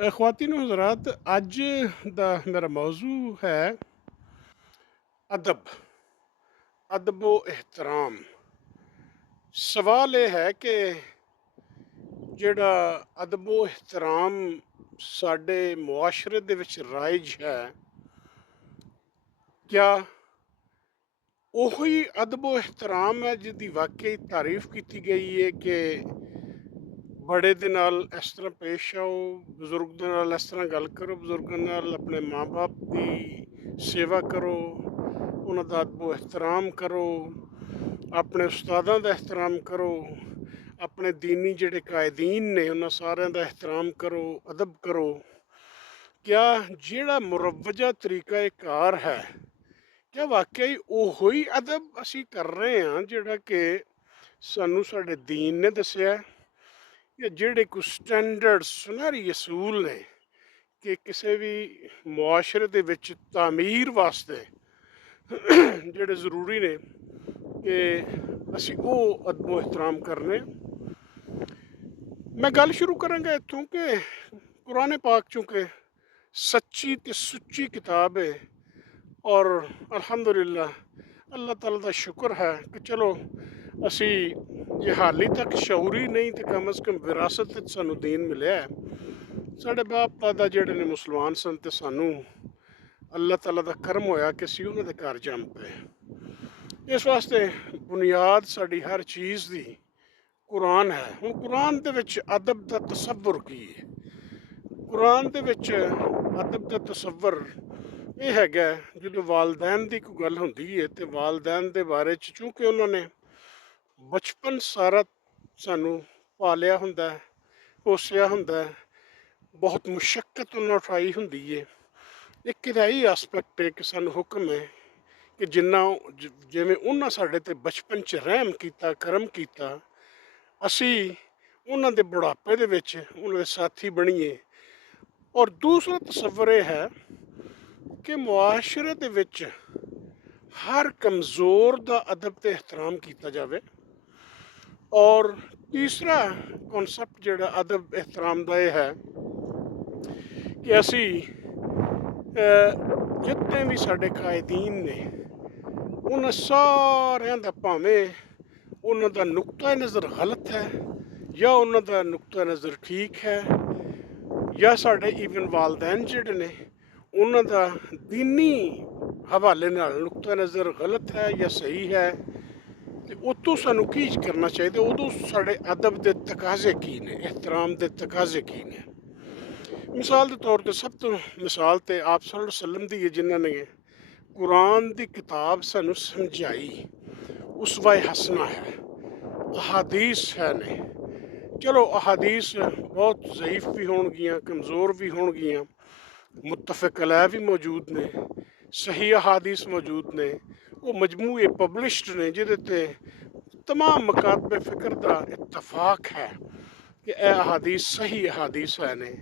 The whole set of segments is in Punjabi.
ख़वातीन हज़रात, अज का मेरा मौजू है अदब। अदब व एहतराम। सवाल यह है कि जिहड़ा अदब व एहतराम साडे मुआशरे दे विच राइज है, क्या ਉਹੀ अदब व एहतराम है जिसकी वाकई तारीफ की गई है कि बड़े दे नाल इस तरह पेश आओ, बजुर्ग दे नाल इस तरह गल करो, बजुर्गों नाल अपने माँ बाप की सेवा करो, उन्हों का अदब व एहतराम करो, अपने उस्तादां का एहतराम करो, अपने दीनी जिहड़े कायदीन ने उन्होंने सारिਆਂ का एहतराम करो, अदब करो। क्या जिहड़ा मुरवजा तरीका कार है, क्या वाकई ਉਹੀ अदब असी कर रहे हैं जिहड़ा कि सानू साडे दीन ने दसिया है, या ਜਿਹੜੇ कुछ स्टैंडर्ड सुनहरी असूल ने कि किसी भी मुआशरे ਦੇ ਵਿੱਚ ਤਾਮੀਰ ਵਾਸਤੇ ਜਿਹੜੇ ਜ਼ਰੂਰੀ ਨੇ ਕਿ ਅਸੀਂ ਉਹ ਅਦਬ एहतराम करने। मैं गल शुरू करांगा इत्थों कि कुरान पाक चूँकि सच्ची ते सुच्ची किताब है, और अल्हम्दुलिल्लाह अल्लाह ताला का शुक्र है कि चलो असी जे हाली तक शऊरी नहीं तो कम अज़ कम विरासत सानू दीन मिले है। साढ़े बाप दादा जेडे ने मुसलमान सन ते सानू अल्लाह ताला का करम होया कि असी उन्होंने घर जम पे। इस वास्ते बुनियाद साड़ी हर चीज़ की कुरान है। हुण कुरान दे विच अदब का तसव्वुर की है? कुरान दे विच अदब का तसव्वुर ये हैगा जो वालदैन की कोई गल होंदी है तो वालदैन के बारे चूँकि उन्होंने बचपन सारा सानू पालिया हुंदा है, पोसिया हुंदा है, बहुत मुशक्कत उन्होंने उठाई हुंदी है। एक यही आसपैक्ट है कि सानू हुक्म है कि जिन्ना जिमें उन्होंने साढ़े ते बचपन च रहम किया, करम किया, असी उन्हों के बुढ़ापे दे विच उन्होंने साथी बनीए। और दूसरा तसव्वुर यह है कि मुआशरे दे विच हर कमज़ोर का अदब ते एहतराम किया जाए। और तीसरा कॉन्सैप्ट जिहड़ा अदब एहतराम का यह है कि असी जितने भी साडे कायदीन ने उन्होंने सारिਆਂ ਦਾ ਭਾਵੇਂ ਉਹਨਾਂ ਦਾ ਨੁਕਤਾ नज़र गलत है या उन्हों का नुकता नज़र ठीक है, या साढ़े ईवन वालदैन जिहड़े ने उन्हों का दीनी हवाले नाल नुकता नज़र गलत है या सही है, तो उतों सानू की करना चाहिए, उदों साढ़े अदब के तकाजे की ने, एहतराम के तकाजे की ने। मिसाल के तौर पर सब तो मिसाल तो आप सल्लल्लाहु अलैहि वसल्लम दी है, जिन्हों ने कुरान की किताब सानू समझाई, उसवा हसना है, अहादीस है ने। चलो अहादीस बहुत ज़ईफ भी होणगियां, कमज़ोर भी होणगियां, मुत्तफ़िक़ अलैह भी मौजूद ने, सही अहादीस मौजूद ने, वो मजमूए पब्लिश्ड ने जिहदे तमाम मकातबे फ़िक्र का इतफाक है कि यह अहादीस सही अहादीस है ने।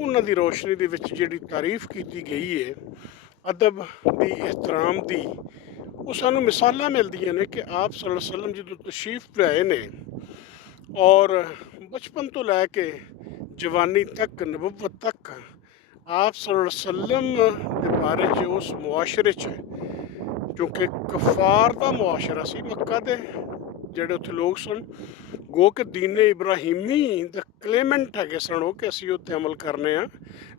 उन्हों की रोशनी दे विच जिहड़ी तारीफ की गई है अदब की, एहतराम की, वो सानू मिसालां मिलदियां ने कि आप सल्लल्लाहु अलैहि वसल्लम जो तशरीफ लाए ने और बचपन तो लैके जवानी तक, नबुव्वत तक आप सल्लल्लाहु अलैहि वसल्लम के बारे च उस मुआशरे च, क्योंकि कफार का मुआशरा सी मक्का दे जेडे उत्थे लोग सन, गो के दीने इब्राहिमी द क्लेमेंट है सन वो कि असी उत्ते अमल करने हैं।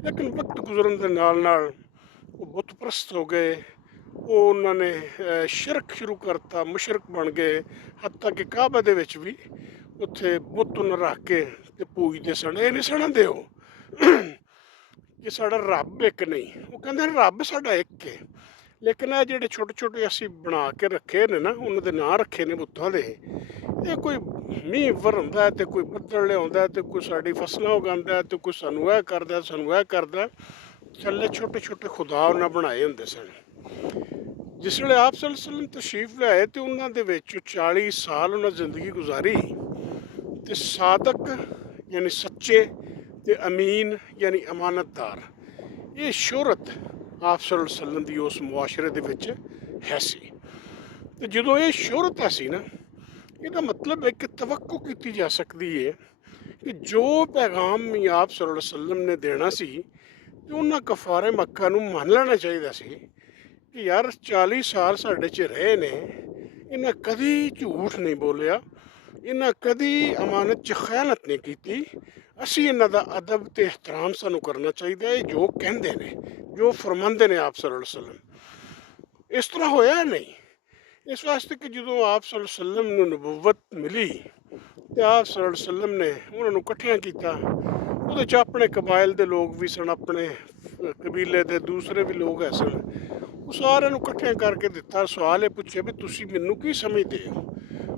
लेकिन वक्त गुजरन के नाल नाल वो बुत परस्त हो गए, वो उन्होंने शिरक शुरू करता, मुशरक बन गए, हत्ता कि काबा दे विच भी उत्थे बुत उन्हें रख के ते पूजते सन। ये नहीं सन दे कि साड़ा रब एक नहीं, वो कहते रब साड़ा एक है। लेकिन ये जोड़े छोटे छोटे असी बना के रखे ने ना, उन्होंने नाँ रखे ने बुतों के, ये कोई मीह वरंदा है तो कोई बदल लिया तो कोई साड़ी फसलां उगांदा है तो कोई सानू यह करदा सानू यह करदा, थल्ले छोटे छोटे खुदा उन्हें बनाए होंदे सन। जिस वे आप सल्लल्लाहु अलैहि वसल्लम तशरीफ लियाए तो उन्होंने 40 साल उन्हें जिंदगी गुजारी, तो सादक यानी सच्चे, ते अमीन यानी अमानतदार, ये शोहरत आप सल्लल्लाहु अलैहि वसल्लम की उस मुआशरे दे विच है सी। तो जो ये शोहरत है सी ना, ਇਹਦਾ ਮਤਲਬ ਹੈ ਕਿ ਤਵੱਕੁ ਕੀਤੀ ਜਾ ਸਕਦੀ ਹੈ ਕਿ ਜੋ ਪੈਗਾਮ ਆਪ ਸੱਲੱਲਾਹੁ ਅਲੈहि ਵਸੱਲਮ ਨੇ ਦੇਣਾ ਸੀ ਤੇ ਉਹਨਾਂ ਕਫਾਰੇ ਮੱਕਾ ਨੂੰ ਮੰਨ ਲੈਣਾ ਚਾਹੀਦਾ ਸੀ ਕਿ ਯਾਰ 40 ਸਾਲ ਸਾਡੇ 'ਚ ਰਹੇ ਨੇ, ਇਹਨਾਂ ਕਦੀ ਝੂਠ ਨਹੀਂ ਬੋਲਿਆ, ਇਹਨਾਂ ਕਦੀ ਅਮਾਨਤ 'ਚ ਖਿਆਨਤ ਨਹੀਂ ਕੀਤੀ। ਅਸੀਂ ਇਹਨਾਂ ਦਾ ਅਦਬ ਤੇ ਇਹਤਰਾਮ ਸਾਨੂੰ ਕਰਨਾ ਚਾਹੀਦਾ ਹੈ, ਜੋ ਕਹਿੰਦੇ ਨੇ, ਜੋ ਫਰਮਾਉਂਦੇ ਨੇ ਆਪ ਸੱਲੱਲਾਹੁ ਅਲੈहि ਵਸੱਲਮ। ਇਸ ਤਰ੍ਹਾਂ ਹੋਇਆ ਨਹੀਂ। ਇਸ ਵਾਸਤੇ ਕਿ ਜਦੋਂ ਆਪ ਸੱਲੱਲਾਹੁ ਅਲੈहि ਵਸੱਲਮ ਨੂੰ ਨਬੂਵਤ ਮਿਲੀ ਤੇ ਆਪ ਸੱਲੱਲਾਹੁ ਅਲੈहि ਵਸੱਲਮ ਨੇ ਉਹਨਾਂ ਨੂੰ ਇਕੱਠਿਆਂ ਕੀਤਾ। ਉਹਦੇ 'ਚ ਆਪਣੇ ਕਬਾਇਲ ਦੇ ਲੋਕ ਵੀ ਸਨ, ਆਪਣੇ ਕਬੀਲੇ ਦੇ ਦੂਸਰੇ ਵੀ ਲੋਕ ਹੈ ਸਨ। ਉਹ ਸਾਰਿਆਂ ਨੂੰ ਇਕੱਠਿਆਂ ਕਰਕੇ ਦਿੱਤਾ। ਸਵਾਲ ਇਹ ਪੁੱਛਿਆ ਵੀ ਤੁਸੀਂ ਮੈਨੂੰ ਕੀ ਸਮਝਦੇ ਹੋ?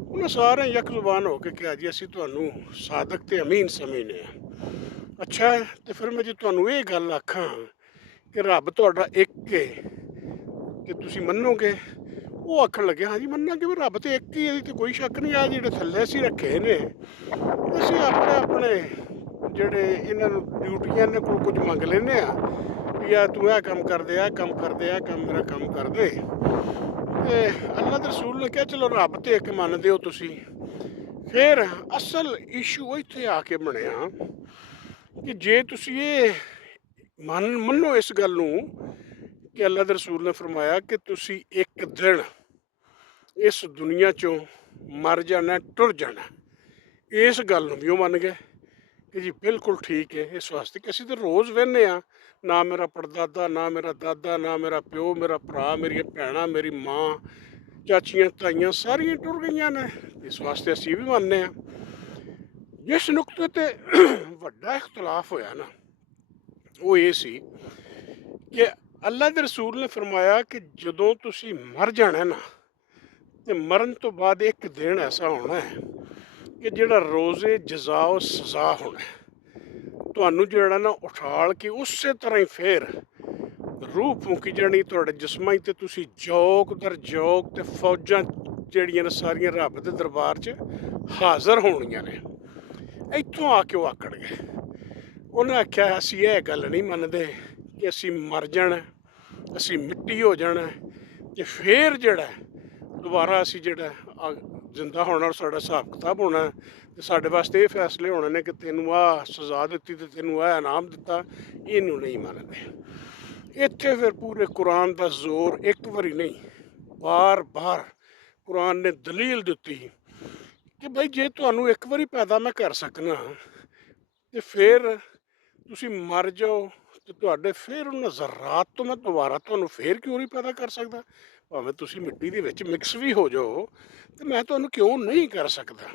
ਉਹਨਾਂ ਸਾਰਿਆਂ ਇੱਕ ਜ਼ੁਬਾਨ ਹੋ ਕੇ ਕਿਹਾ ਜੀ ਅਸੀਂ ਤੁਹਾਨੂੰ ਸਾਦਕ ਤੇ ਅਮੀਨ ਸਮਝਦੇ ਹਾਂ। ਅੱਛਾ ਹੈ, ਤੇ ਫਿਰ ਮੈਂ ਜੇ ਤੁਹਾਨੂੰ ਇਹ ਗੱਲ ਆਖਾਂ ਕਿ ਰੱਬ ਤੁਹਾਡਾ ਇੱਕ ਹੈ ਕਿ ਤੁਸੀਂ ਮੰਨੋਗੇ? ਉਹ ਆਖਣ ਲੱਗੇ ਹਾਂਜੀ ਮੰਨਾਂਗੇ ਵੀ ਰੱਬ ਤੇ ਇੱਕ ਹੀ, ਇਹਦੀ ਤੇ ਕੋਈ ਸ਼ੱਕ ਨਹੀਂ। ਆ ਜਿਹੜੇ ਥੱਲੇ ਅਸੀਂ ਰੱਖੇ ਨੇ, ਅਸੀਂ ਆਪਣੇ ਆਪਣੇ ਜਿਹੜੇ ਇਹਨਾਂ ਨੂੰ ਡਿਊਟੀਆਂ ਇਹਨਾਂ ਕੋਲ ਕੁਝ ਮੰਗ ਲੈਂਦੇ ਆ ਵੀ ਆ ਤੂੰ ਇਹ ਕੰਮ ਕਰਦੇ, ਆ ਕੰਮ ਕਰਦੇ, ਆ ਕੰਮ ਮੇਰਾ ਕੰਮ ਕਰਦੇ। ਤੇ ਅੱਲਾ ਦੇ ਰਸੂਲ ਨੇ ਕਿਹਾ ਚਲੋ ਰੱਬ ਤੇ ਇੱਕ ਮੰਨਦੇ ਹੋ ਤੁਸੀਂ। ਫਿਰ ਅਸਲ ਇਸ਼ੂ ਇੱਥੇ ਆ ਕੇ ਬਣਿਆ ਕਿ ਜੇ ਤੁਸੀਂ ਇਹ ਮੰਨੋ ਇਸ ਗੱਲ ਨੂੰ ਕਿ ਅੱਲਾ ਦੇ ਰਸੂਲ ਨੇ ਫਰਮਾਇਆ ਕਿ ਤੁਸੀਂ ਇੱਕ ਦਿਨ ਇਸ ਦੁਨੀਆ 'ਚੋਂ ਮਰ ਜਾਣਾ, ਟੁਰ ਜਾਣਾ, ਇਸ ਗੱਲ ਨੂੰ ਵੀ ਉਹ ਮੰਨ ਗਏ ਕਿ ਜੀ ਬਿਲਕੁਲ ਠੀਕ ਹੈ। ਇਸ ਵਾਸਤੇ ਕਿ ਅਸੀਂ ਤਾਂ ਰੋਜ਼ ਵਹਿੰਦੇ ਹਾਂ, ਨਾ ਮੇਰਾ ਪੜਦਾਦਾ, ਨਾ ਮੇਰਾ ਦਾਦਾ, ਨਾ ਮੇਰਾ ਪਿਓ, ਮੇਰਾ ਭਰਾ, ਮੇਰੀਆਂ ਭੈਣਾਂ, ਮੇਰੀ ਮਾਂ, ਚਾਚੀਆਂ, ਤਾਈਆਂ ਸਾਰੀਆਂ ਟੁਰ ਗਈਆਂ ਨੇ। ਇਸ ਵਾਸਤੇ ਅਸੀਂ ਵੀ ਮੰਨਦੇ ਹਾਂ। ਜਿਸ ਨੁਕਤੇ 'ਤੇ ਵੱਡਾ ਇਖਤਲਾਫ ਹੋਇਆ ਨਾ, ਉਹ ਇਹ ਸੀ ਕਿ ਅੱਲਾ ਦੇ ਰਸੂਲ ਨੇ ਫਰਮਾਇਆ ਕਿ ਜਦੋਂ ਤੁਸੀਂ ਮਰ ਜਾਣਾ ਨਾ, ਤੇ ਮਰਨ ਤੋਂ ਬਾਅਦ ਇੱਕ ਦਿਨ ਐਸਾ ਹੋਣਾ ਹੈ ਕਿ ਜਿਹੜਾ ਰੋਜ਼ੇ ਜਜ਼ਾ ਉਹ ਸਜ਼ਾ ਹੋਣਾ। ਤੁਹਾਨੂੰ ਜਿਹੜਾ ਨਾ ਉਠਾਲ ਕੇ ਉਸੇ ਤਰ੍ਹਾਂ ਹੀ ਫੇਰ ਰੂਹ ਫੂਕੀ ਜਾਣੀ ਤੁਹਾਡੇ ਜਿਸਮਾਂ 'ਤੇ। ਤੁਸੀਂ ਜੋਗ ਦਰ ਜੋਗ ਤੇ ਫੌਜਾਂ ਜਿਹੜੀਆਂ ਨੇ ਸਾਰੀਆਂ ਰੱਬ ਦੇ ਦਰਬਾਰ 'ਚ ਹਾਜ਼ਰ ਹੋਣੀਆਂ ਨੇ। ਇੱਥੋਂ ਆ ਕੇ ਉਹ ਆਕੜ ਗਏ। ਉਹਨੇ ਆਖਿਆ ਅਸੀਂ ਇਹ ਗੱਲ ਨਹੀਂ ਮੰਨਦੇ ਕਿ ਅਸੀਂ ਮਰ ਜਾਣਾ, ਅਸੀਂ ਮਿੱਟੀ ਹੋ ਜਾਣਾ ਤੇ ਫੇਰ ਜਿਹੜਾ ਦੁਬਾਰਾ ਅਸੀਂ ਜਿਹੜਾ ਜ਼ਿੰਦਾ ਹੋਣਾ, ਸਾਡਾ ਹਿਸਾਬ ਕਿਤਾਬ ਹੋਣਾ ਤੇ ਸਾਡੇ ਵਾਸਤੇ ਇਹ ਫੈਸਲੇ ਹੋਣੇ ਨੇ ਕਿ ਤੈਨੂੰ ਆਹ ਸਜ਼ਾ ਦਿੱਤੀ ਤੇ ਤੈਨੂੰ ਆਹ ਇਨਾਮ ਦਿੱਤਾ। ਇਹਨੂੰ ਨਹੀਂ ਮੰਨਦੇ। ਇੱਥੇ ਫਿਰ ਪੂਰੇ ਕੁਰਾਨ ਦਾ ਜ਼ੋਰ ਇੱਕ ਵਾਰੀ ਨਹੀਂ, ਬਾਰ ਬਾਰ ਕੁਰਾਨ ਨੇ ਦਲੀਲ ਦਿੱਤੀ ਕਿ ਬਈ ਜੇ ਤੁਹਾਨੂੰ ਇੱਕ ਵਾਰੀ ਪੈਦਾ ਮੈਂ ਕਰ ਸਕਣਾ ਤੇ ਫਿਰ ਤੁਸੀਂ ਮਰ ਜਾਓ ਤੇ ਤੁਹਾਡੇ ਫਿਰ ਉਹਨਾਂ ਜ਼ਰਾਤ ਤੋਂ ਮੈਂ ਦੁਬਾਰਾ ਤੁਹਾਨੂੰ ਫਿਰ ਕਿਉਂ ਨਹੀਂ ਪੈਦਾ ਕਰ ਸਕਦਾ? ਭਾਵੇਂ ਤੁਸੀਂ ਮਿੱਟੀ ਦੇ ਵਿੱਚ ਮਿਕਸ ਵੀ ਹੋ ਜਾਓ ਤੇ ਮੈਂ ਤੁਹਾਨੂੰ ਕਿਉਂ ਨਹੀਂ ਕਰ ਸਕਦਾ?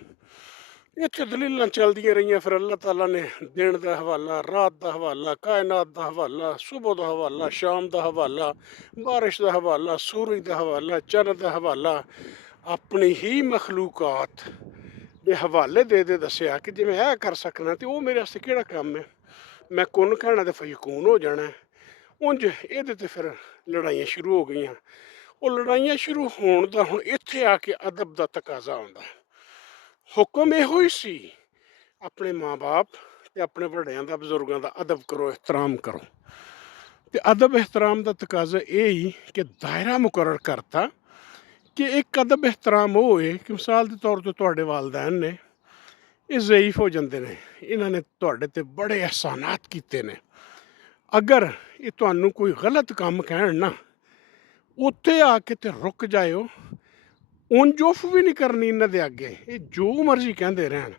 ਇੱਥੇ ਦਲੀਲਾਂ ਚੱਲਦੀਆਂ ਰਹੀਆਂ। ਫਿਰ ਅੱਲਾਹ ਤਾਲਾ ਨੇ ਦਿਨ ਦਾ ਹਵਾਲਾ, ਰਾਤ ਦਾ ਹਵਾਲਾ, ਕਾਇਨਾਤ ਦਾ ਹਵਾਲਾ, ਸੁਬਹ ਦਾ ਹਵਾਲਾ, ਸ਼ਾਮ ਦਾ ਹਵਾਲਾ, ਬਾਰਿਸ਼ ਦਾ ਹਵਾਲਾ, ਸੂਰਜ ਦਾ ਹਵਾਲਾ, ਚੰਨ ਦਾ ਹਵਾਲਾ, ਆਪਣੀ ਹੀ ਮਖਲੂਕਾਤ ਦੇ ਹਵਾਲੇ ਦੇ ਦੱਸਿਆ ਕਿ ਜੇ ਮੈਂ ਇਹ ਕਰ ਸਕਣਾ ਤੇ ਉਹ ਮੇਰੇ ਵਾਸਤੇ ਕਿਹੜਾ ਕੰਮ ਹੈ। ਮੈਂ ਕੁਨ ਕਹਿਣਾ ਤੇ ਫਯਕੂਨ ਹੋ ਜਾਣਾ। ਉਂਝ ਇਹਦੇ ਤੇ ਫਿਰ ਲੜਾਈਆਂ ਸ਼ੁਰੂ ਹੋ ਗਈਆਂ। ਉਹ ਲੜਾਈਆਂ ਸ਼ੁਰੂ ਹੋਣ ਦਾ ਹੁਣ ਇੱਥੇ ਆ ਕੇ ਅਦਬ ਦਾ ਤਕਾਜ਼ਾ ਆਉਂਦਾ। ਹੁਕਮ ਇਹੋ ਹੀ ਸੀ, ਆਪਣੇ ਮਾਂ ਬਾਪ ਤੇ ਆਪਣੇ ਵੱਡਿਆਂ ਦਾ, ਬਜ਼ੁਰਗਾਂ ਦਾ ਅਦਬ ਕਰੋ, ਇਹਤਰਾਮ ਕਰੋ। ਤੇ ਅਦਬ ਇਹਤਰਾਮ ਦਾ ਤਕਾਜ਼ਾ ਇਹ ਹੀ ਕਿ ਦਾਇਰਾ ਮੁਕਰਰ ਕਰਤਾ ਕਿ ਇੱਕ ਅਦਬ ਇਹਤਰਾਮ ਉਹ ਹੋਏ ਕਿ ਮਿਸਾਲ ਦੇ ਤੌਰ 'ਤੇ ਤੁਹਾਡੇ ਵਾਲਦੈਨ ਨੇ, ਇਹ ਜ਼ਈਫ ਹੋ ਜਾਂਦੇ ਨੇ, ਇਹਨਾਂ ਨੇ ਤੁਹਾਡੇ 'ਤੇ ਬੜੇ ਅਹਿਸਾਨਾਤ ਕੀਤੇ ਨੇ। ਅਗਰ ਇਹ ਤੁਹਾਨੂੰ ਕੋਈ ਗਲਤ ਕੰਮ ਕਹਿਣ ਨਾ, ਉੱਥੇ ਆ ਕੇ ਤੇ ਰੁਕ ਜਾਇਓ। ਉਂਝ ਉਫ ਵੀ ਨਹੀਂ ਕਰਨੀ ਇਹਨਾਂ ਦੇ ਅੱਗੇ, ਇਹ ਜੋ ਮਰਜ਼ੀ ਕਹਿੰਦੇ ਰਹਿਣ,